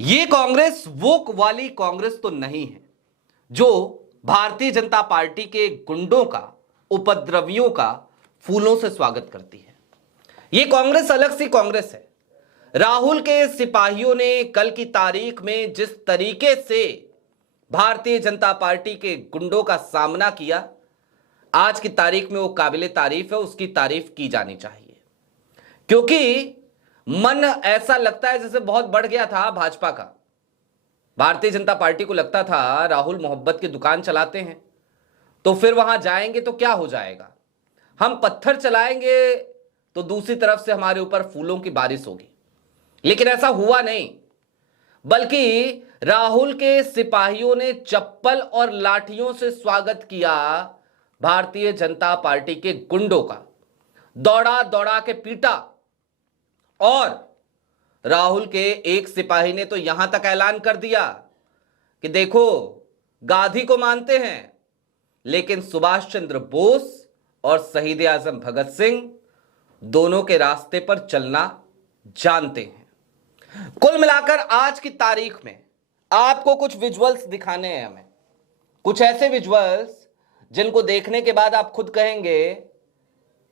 ये कांग्रेस वो वाली कांग्रेस तो नहीं है जो भारतीय जनता पार्टी के गुंडों का, उपद्रवियों का फूलों से स्वागत करती है। ये कांग्रेस अलग सी कांग्रेस है। राहुल के सिपाहियों ने कल की तारीख में जिस तरीके से भारतीय जनता पार्टी के गुंडों का सामना किया, आज की तारीख में वो काबिले तारीफ है, उसकी तारीफ की जानी चाहिए। क्योंकि मन ऐसा लगता है जैसे बहुत बढ़ गया था भाजपा का। भारतीय जनता पार्टी को लगता था राहुल मोहब्बत की दुकान चलाते हैं, तो फिर वहां जाएंगे तो क्या हो जाएगा, हम पत्थर चलाएंगे तो दूसरी तरफ से हमारे ऊपर फूलों की बारिश होगी। लेकिन ऐसा हुआ नहीं, बल्कि राहुल के सिपाहियों ने चप्पल और लाठियों से स्वागत किया भारतीय जनता पार्टी के गुंडों का। दौड़ा दौड़ा के पीटा, और राहुल के एक सिपाही ने तो यहां तक ऐलान कर दिया कि देखो, गांधी को मानते हैं लेकिन सुभाष चंद्र बोस और शहीद आजम भगत सिंह दोनों के रास्ते पर चलना जानते हैं। कुल मिलाकर आज की तारीख में आपको कुछ विजुअल्स दिखाने हैं हमें, कुछ ऐसे विजुअल्स जिनको देखने के बाद आप खुद कहेंगे,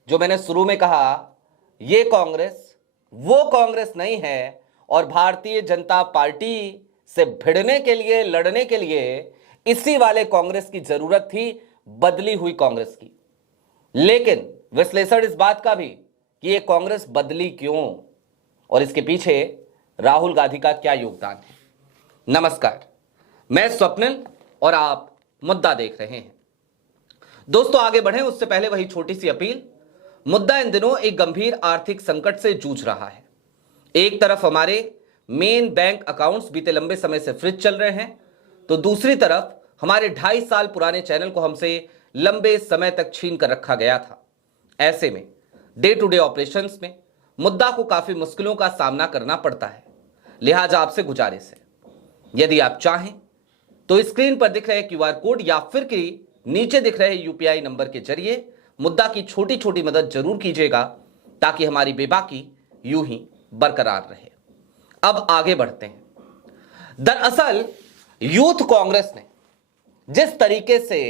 जो मैंने शुरू में कहा, ये कांग्रेस वो कांग्रेस नहीं है। और भारतीय जनता पार्टी से भिड़ने के लिए, लड़ने के लिए इसी वाले कांग्रेस की जरूरत थी, बदली हुई कांग्रेस की। लेकिन विश्लेषण इस बात का भी कि ये कांग्रेस बदली क्यों और इसके पीछे राहुल गांधी का क्या योगदान है। नमस्कार, मैं स्वप्निल और आप मुद्दा देख रहे हैं। दोस्तों, आगे बढ़ें उससे पहले वही छोटी सी अपील। मुद्दा इन दिनों एक गंभीर आर्थिक संकट से जूझ रहा है। एक तरफ हमारे मेन बैंक अकाउंट्स बीते लंबे समय से फ्रीज चल रहे हैं, तो दूसरी तरफ हमारे 2.5 साल पुराने चैनल को हमसे लंबे समय तक छीन कर रखा गया था। ऐसे में डे टू डे ऑपरेशंस में मुद्दा को काफी मुश्किलों का सामना करना पड़ता है। लिहाजा आपसे गुजारिश है, यदि आप चाहें तो स्क्रीन पर दिख रहे QR कोड या फिर कि नीचे दिख रहे UPI नंबर के जरिए मुद्दा की छोटी छोटी मदद जरूर कीजिएगा, ताकि हमारी बेबाकी यूं ही बरकरार रहे। अब आगे बढ़ते हैं। दरअसल यूथ कांग्रेस ने जिस तरीके से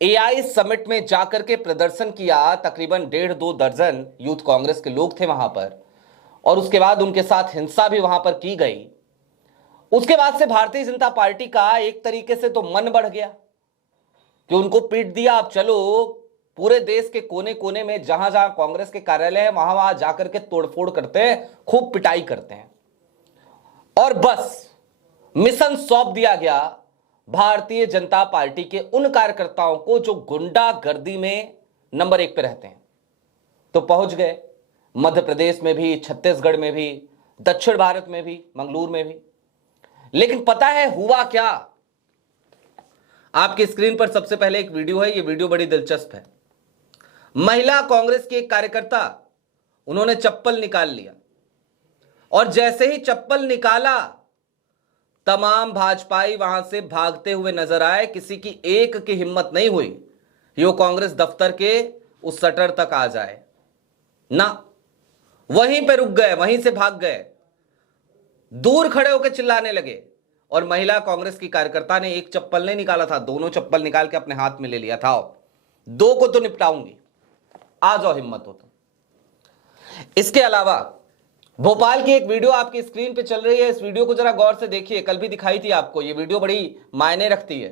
AI समिट में जाकर के प्रदर्शन किया, तकरीबन 1.5-2 दर्जन यूथ कांग्रेस के लोग थे वहां पर, और उसके बाद उनके साथ हिंसा भी वहां पर की गई। उसके बाद से भारतीय जनता पार्टी का एक तरीके से तो मन बढ़ गया कि उनको पीट दिया, अब चलो पूरे देश के कोने कोने में जहां जहां कांग्रेस के कार्यालय है वहां वहां जाकर के तोड़फोड़ करते हैं, खूब पिटाई करते हैं। और बस मिशन सौंप दिया गया भारतीय जनता पार्टी के उन कार्यकर्ताओं को जो गुंडागर्दी में नंबर 1 पे रहते हैं। तो पहुंच गए मध्य प्रदेश में भी, छत्तीसगढ़ में भी, दक्षिण भारत में भी, मंगलूर में भी। लेकिन पता है हुआ क्या? आपकी स्क्रीन पर सबसे पहले एक वीडियो है। यह वीडियो बड़ी दिलचस्प है। महिला कांग्रेस की एक कार्यकर्ता, उन्होंने चप्पल निकाल लिया, और जैसे ही चप्पल निकाला तमाम भाजपाई वहां से भागते हुए नजर आए। किसी की एक की हिम्मत नहीं हुई कि वो कांग्रेस दफ्तर के उस शटर तक आ जाए ना, वहीं पे रुक गए, वहीं से भाग गए, दूर खड़े होकर चिल्लाने लगे। और महिला कांग्रेस की कार्यकर्ता ने एक चप्पल नहीं निकाला था, दोनों चप्पल निकाल के अपने हाथ में ले लिया था। 2 को तो निपटाऊंगी, आ जाओ हिम्मत हो तो। इसके अलावा भोपाल की एक वीडियो आपकी स्क्रीन पे चल रही है। इस वीडियो को जरा गौर से देखिए, कल भी दिखाई थी आपको। ये वीडियो बड़ी मायने रखती है।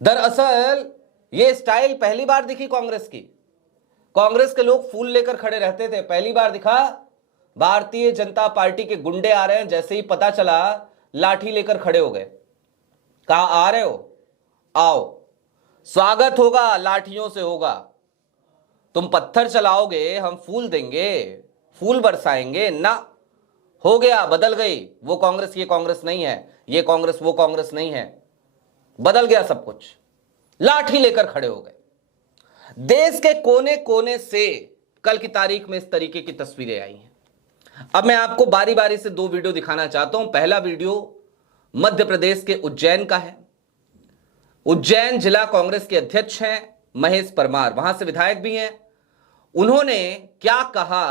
दरअसल ये स्टाइल पहली बार दिखी कांग्रेस की। कांग्रेस के लोग फूल लेकर खड़े रहते थे, पहली बार दिखा भारतीय जनता पार्टी के गुंडे आ रहे हैं। जैसे ही पता चला, लाठी लेकर खड़े हो गए। कहा, आ रहे हो, आओ, स्वागत होगा, लाठियों से होगा। तुम पत्थर चलाओगे, हम फूल देंगे, फूल बरसाएंगे ना। हो गया, बदल गई वो कांग्रेस, ये कांग्रेस नहीं है, ये कांग्रेस वो कांग्रेस नहीं है, बदल गया सब कुछ। लाठी लेकर खड़े हो गए। देश के कोने कोने से कल की तारीख में इस तरीके की तस्वीरें आई हैं। अब मैं आपको बारी बारी से 2 वीडियो दिखाना चाहता हूं। पहला वीडियो मध्य प्रदेश के उज्जैन का है। उज्जैन जिला कांग्रेस के अध्यक्ष हैं महेश परमार, वहां से विधायक भी हैं। उन्होंने क्या कहा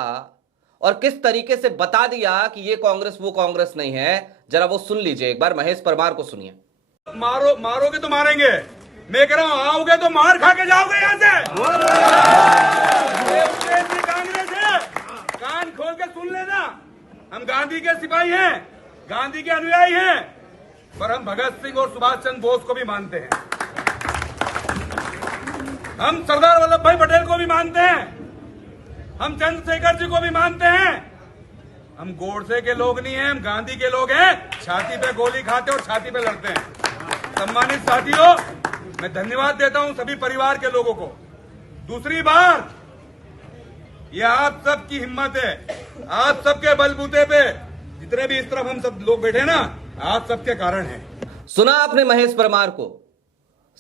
और किस तरीके से बता दिया कि ये कांग्रेस वो कांग्रेस नहीं है, जरा वो सुन लीजिए एक बार। महेश परमार को सुनिए। मारोगे तो मारेंगे, मैं कह रहा हूं आओगे तो मार खा के जाओगे यहां से। कांग्रेस है, कान खोल के सुन लेना। हम गांधी के सिपाही हैं, गांधी के अनुयायी हैं, पर हम भगत सिंह और सुभाष चंद्र बोस को भी मानते हैं। हम सरदार वल्लभ भाई पटेल को भी मानते हैं, हम चंद्रशेखर जी को भी मानते हैं। हम गोडसे के लोग नहीं हैं, हम गांधी के लोग हैं। छाती पे गोली खाते और छाती पे लड़ते हैं। सम्मानित साथियों, मैं धन्यवाद देता हूं सभी परिवार के लोगों को। दूसरी बार, यह आप सबकी हिम्मत है, आप सबके बलबूते पे जितने भी इस तरफ हम सब लोग बैठे ना, आप सबके कारण है। सुना आपने महेश परमार को?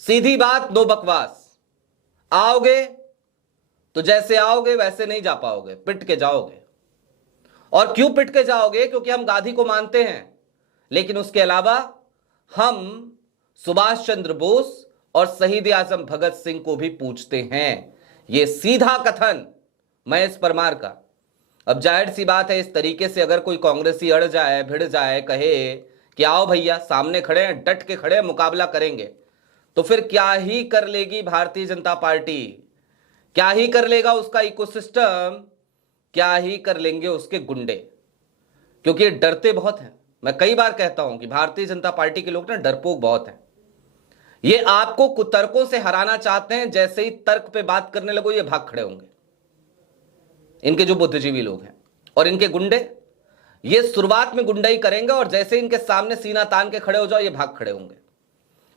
सीधी बात, नो बकवास। आओगे तो जैसे आओगे वैसे नहीं जा पाओगे, पिट के जाओगे। और क्यों पिट के जाओगे? क्योंकि हम गांधी को मानते हैं, लेकिन उसके अलावा हम सुभाष चंद्र बोस और शहीद आजम भगत सिंह को भी पूछते हैं। यह सीधा कथन महेश परमार का। अब जाहिर सी बात है, इस तरीके से अगर कोई कांग्रेसी अड़ जाए, भिड़ जाए, कहे कि आओ भैया सामने खड़े हैं, डट के खड़े हैं, मुकाबला करेंगे, तो फिर क्या ही कर लेगी भारतीय जनता पार्टी, क्या ही कर लेगा उसका इकोसिस्टम, क्या ही कर लेंगे उसके गुंडे। क्योंकि डरते बहुत हैं। मैं कई बार कहता हूं कि भारतीय जनता पार्टी के लोग ना डरपोक बहुत हैं। ये आपको कुतर्कों से हराना चाहते हैं, जैसे ही तर्क पे बात करने लगो ये भाग खड़े होंगे। इनके जो बुद्धिजीवी लोग हैं और इनके गुंडे, ये शुरुआत में गुंडाई करेंगे और जैसे इनके सामने सीना तान के खड़े हो जाओ ये भाग खड़े होंगे।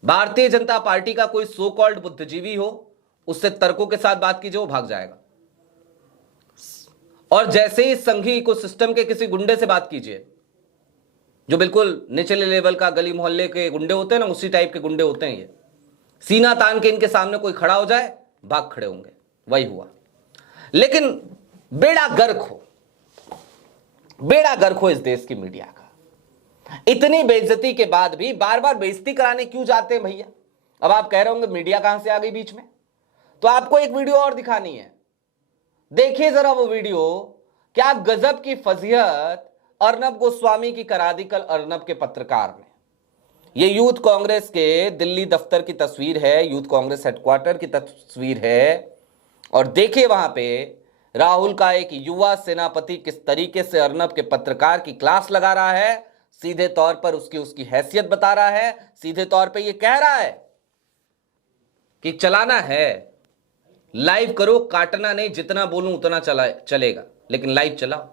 भारतीय जनता पार्टी का कोई सो कॉल्ड बुद्धिजीवी हो, उससे तर्कों के साथ बात कीजिए, वो भाग जाएगा। और जैसे ही संघी इकोसिस्टम के किसी गुंडे से बात कीजिए, जो बिल्कुल निचले लेवल का गली मोहल्ले के गुंडे होते हैं ना, उसी टाइप के गुंडे होते हैं ये। सीना तान के इनके सामने कोई खड़ा हो जाए, भाग खड़े होंगे। वही हुआ। लेकिन बेड़ा गर्क हो, बेड़ा गर्क हो इस देश की मीडिया का। इतनी बेइज्जती के बाद भी बार बार बेइज्जती कराने क्यों जाते हैं भैया? अब आप कह रहे होंगे मीडिया कहां से आ गई बीच में, तो आपको एक वीडियो और दिखानी है। देखिए जरा वो वीडियो, क्या गजब की फजीहत अर्नब गोस्वामी की करा दी कल अर्नब के पत्रकार ने। ये यूथ कांग्रेस के दिल्ली दफ्तर की तस्वीर है, यूथ कांग्रेस हेडक्वार्टर की तस्वीर है। और देखिए वहां पे राहुल का एक युवा सेनापति किस तरीके से अर्नब के पत्रकार की क्लास लगा रहा है, सीधे तौर पर उसकी हैसियत बता रहा है, सीधे तौर पे ये कह रहा है कि चलाना है, लाइव करो, काटना नहीं, जितना बोलूं उतना चलेगा, लेकिन लाइव चलाओ।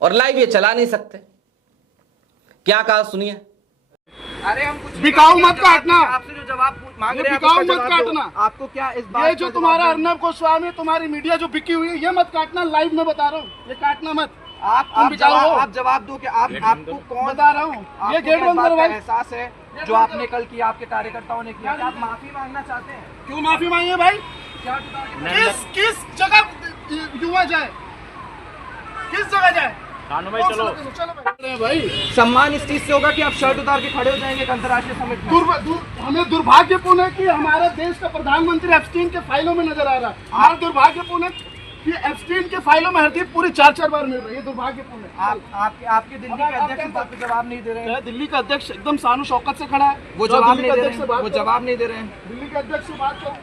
और लाइव ये चला नहीं सकते। क्या कहा सुनिए। अरे हम कुछ बिकाऊ मत काटना, आपसे जो जवाब मांग रहे हैं बिकाऊ मत काटना। आपको क्या इस बात ये जो तुम्हारा अर्नब गोस्वामी, तुम्हारी मीडिया जो बिकी हुई है, ये मत काटना। लाइव में बता रहा हूँ, ये काटना मत। आप जवाब दो कि आपको कौन बता रहा हूँ, ये गेट बंद करो भाई। एहसास है जो आपने कल किया, आपके कार्यकर्ताओं ने किया, आप माफी मांगना चाहते हैं? क्यों माफी मांगे भाई? किस जगह युवा जाए, किस जगह जाए? चलो भाई। सम्मान इस चीज से होगा कि आप शर्ट उतार के खड़े हो जाएंगे एक अंतर्राष्ट्रीय समिट में। हमें दुर्भाग्यपूर्ण है कि हमारे देश का प्रधानमंत्री एप्स्टीन के फाइलों में नजर आ रहा है। हमारा दुर्भाग्यपूर्ण है कि एप्स्टीन के फाइलों में हरदीप पूरी 4-4 बार मिल रही है। दुर्भाग्यपूर्ण है। आपके दिल्ली के अध्यक्ष इस बात पे जवाब नहीं दे रहे हैं। दिल्ली का अध्यक्ष एकदम शान शौकत से खड़ा है, वो जवाब नहीं दे रहे हैं। वो जवाब नहीं दे रहे हैं। दिल्ली के अध्यक्ष से बात करो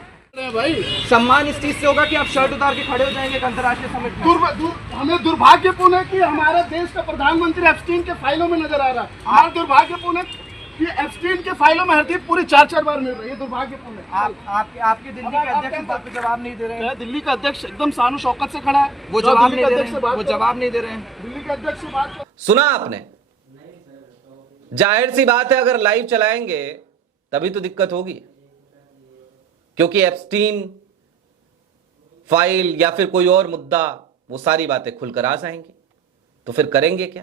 भाई। सम्मान इस चीज से होगा कि आप शर्ट उतार के खड़े हो जाएंगे एक अंतर्राष्ट्रीय समिट में। हमें दुर्भाग्यपूर्ण है कि हमारे देश का प्रधानमंत्री एप्स्टीन के फाइलों में नजर आ रहा है। हमारा दुर्भाग्यपूर्ण है कि एप्स्टीन के फाइलों में हरदीप पूरी 4-4 बार मिल रही है। दुर्भाग्यपूर्ण है। आपके दिल्ली के अध्यक्ष इस बात पे जवाब नहीं दे रहे हैं। दिल्ली का अध्यक्ष एकदम शान शौकत से खड़ा है, वो जवाब नहीं दे रहे हैं। वो जवाब नहीं दे रहे हैं। दिल्ली के अध्यक्ष से बात करो। सुना आपने? जाहिर सी बात है, अगर लाइव चलाएंगे तभी तो दिक्कत होगी, क्योंकि एप्स्टीन फाइल या फिर कोई और मुद्दा, वो सारी बातें खुलकर आ जाएंगी, तो फिर करेंगे क्या?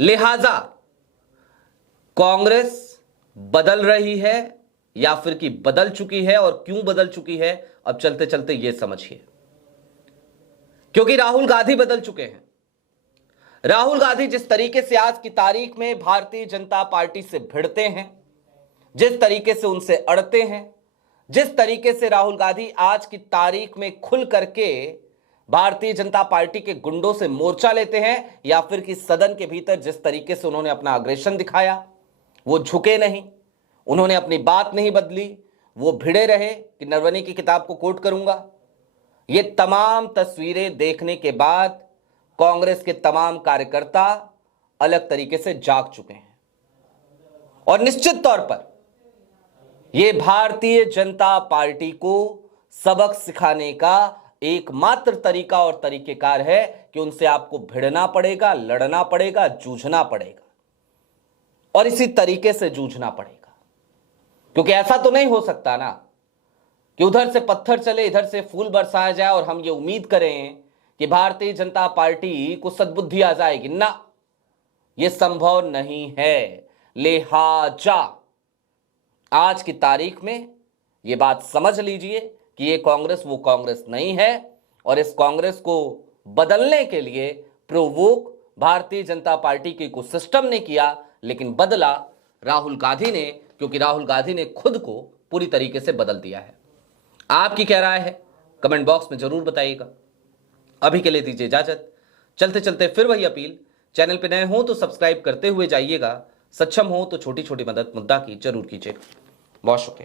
लिहाजा कांग्रेस बदल रही है या फिर कि बदल चुकी है, और क्यों बदल चुकी है अब चलते चलते यह समझिए। क्योंकि राहुल गांधी बदल चुके हैं। राहुल गांधी जिस तरीके से आज की तारीख में भारतीय जनता पार्टी से भिड़ते हैं, जिस तरीके से उनसे अड़ते हैं, जिस तरीके से राहुल गांधी आज की तारीख में खुल करके भारतीय जनता पार्टी के गुंडों से मोर्चा लेते हैं, या फिर कि सदन के भीतर जिस तरीके से उन्होंने अपना अग्रेशन दिखाया, वो झुके नहीं, उन्होंने अपनी बात नहीं बदली, वो भिड़े रहे कि नरवणे की किताब को कोट करूंगा। ये तमाम तस्वीरें देखने के बाद कांग्रेस के तमाम कार्यकर्ता अलग तरीके से जाग चुके हैं और निश्चित तौर पर यह भारतीय जनता पार्टी को सबक सिखाने का एकमात्र तरीका और तरीकेकार है कि उनसे आपको भिड़ना पड़ेगा, लड़ना पड़ेगा, जूझना पड़ेगा और इसी तरीके से जूझना पड़ेगा। क्योंकि ऐसा तो नहीं हो सकता ना कि उधर से पत्थर चले, इधर से फूल बरसाया जाए और हम ये उम्मीद करें कि भारतीय जनता पार्टी को सद्बुद्धि आ जाएगी। ना, यह संभव नहीं है। लिहाजा आज की तारीख में यह बात समझ लीजिए कि यह कांग्रेस वो कांग्रेस नहीं है और इस कांग्रेस को बदलने के लिए प्रोवोक भारतीय जनता पार्टी के कुछ सिस्टम ने किया, लेकिन बदला राहुल गांधी ने, क्योंकि राहुल गांधी ने खुद को पूरी तरीके से बदल दिया है। आपकी क्या राय है कमेंट बॉक्स में जरूर बताइएगा। अभी के लिए दीजिए इजाजत। चलते चलते फिर वही अपील, चैनल पे नए हो तो सब्सक्राइब करते हुए जाइएगा, सक्षम हो तो छोटी छोटी मदद मुद्दा की जरूर कीजिएगा। बहुत शुक्रिया।